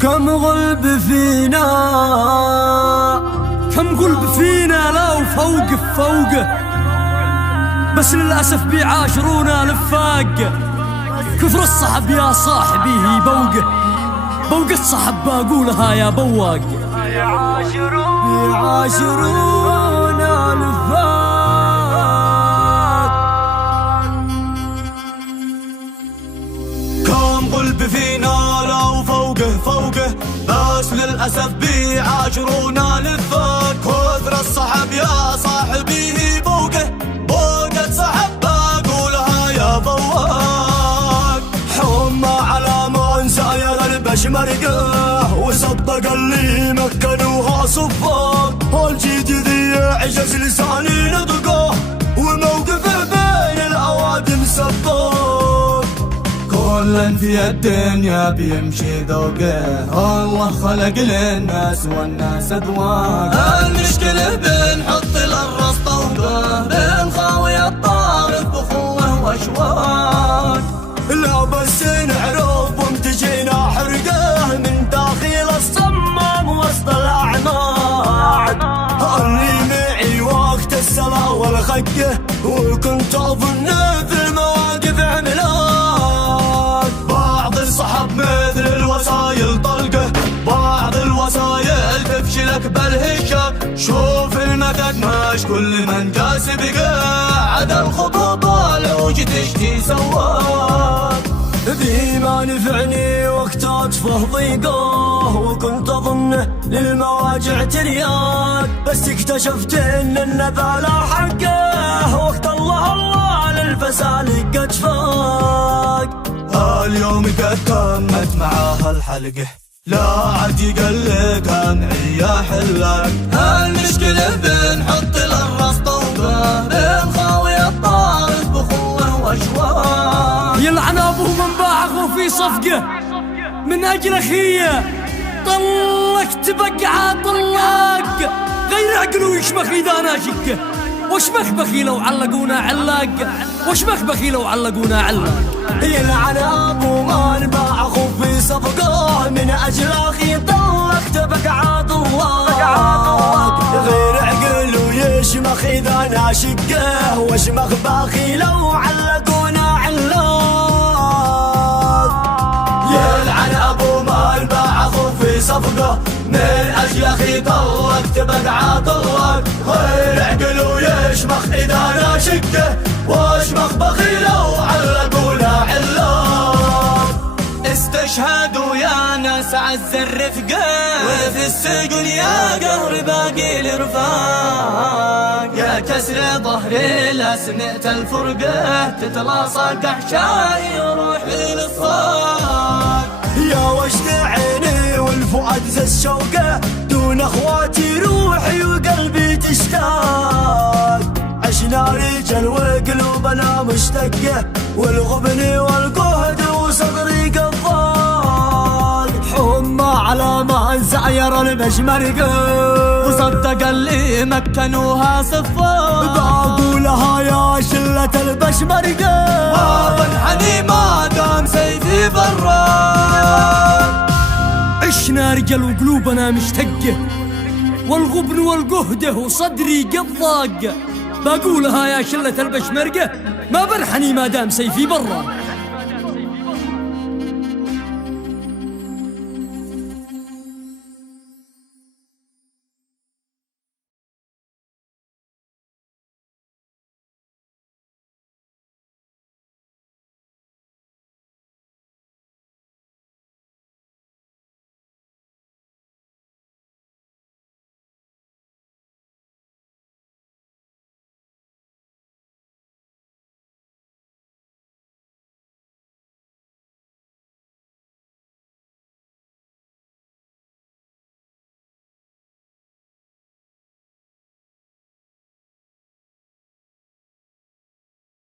كم غلب فينا، كم قلب فينا لا وفوق فوقه، بس للأسف بيعاشرونا لفاق. كثر الصحب يا صاحبي هي بوقه، بوق الصحب بقولها يا بواق. يعاشرونا لفاق. كم قلب فينا لا وفوقه فوقه، بس للأسف بيعاشرونا لفاق. كثر الصحب يا صاحبي هي بوقه، بوقة صحب بقولها يا بواق. حمى على من ساير البشمرقه، وصدق اللي مكنوها صفاق. والجديد يعجز لساني نطقه، وموقفه بين الأوادم سباق. كل في الدنيا بيمشي ذوقه، الله خلق للناس والناس اذواق. المشكلة بنحط للراس طوقه، بنخاوي الطارف بخوه واشواق. لا بس نعرف ومتجينا حرقه، من داخل الصمام وسط الاعناق. اللي معي وقت الصلاة والخقه، وكنت اظن في المواقف عملاق. بعض الصحب مثل الوسايل طلقه، بعض الوسايل تفشلك بالهشة. شوف المكان ماش كل من جاس بقاعد الخطوط لو جيت اشتي سواك. ذي ما نفعني وقت اطفه ضيقه، وكنت اظنه للمواجع ترياق. بس اكتشفت ان النبال حقه، وقت الله للفسالك قد فاق. اليوم قد تمت معاها الحلقه، لا عاد يقلك امعي يا حلاق. المشكلة بنحط للراس طوقه، بنخاوي الطارف بخوه واشواق. يلعن ابوه من باع اخوه في صفقه من اجل اخيه، طلقت بقعه طلاق. غير عقله ويشمخ اذا ناشقه، وشمخ بخيله وعلقونا علاق، وشمخ بخيله وعلقونا علاق. يلعن ابو من باع اخوه في صفقه، من اجل اخي طلقت بقعه طلاق. غير عقل ويشمخ اذا ناشقه، وشمخ بخيله وعلقونا علاق. يلعن ابو من باع اخوه في صفقه، من اجل اخي طلقت بقعه طلاق. غير عقل ويشمخ اذا ناشقه، واشمخ بخيله وعلقونا علاق. استشهدوا يا ناس عز الرفقه، وفي السجن يا قهر باقي الرفاق. يا كسر ظهر الاسنئة الفرقه، تتلاصق احشائي وروحي للصاق. يا وجد عيني والفؤاد ذا الشوقه، دون اخواتي روحي وقلبي تشتاق. عشنا رجال وقلوبنا مشتقه، والغبن والقهد وصدري قضاق. حمى على من ساير البشمرقه، وصدق اللي مكنوها صفاق. بقولها يا شلة البشمرقه، ما بنحني ما دام سيفي براق. عشنا رجال وقلوبنا مشتقه، والغبن والقهده وصدري قضاق. بقولها يا شلة البشمرقه، ما بنحني ما دام سيفي برا.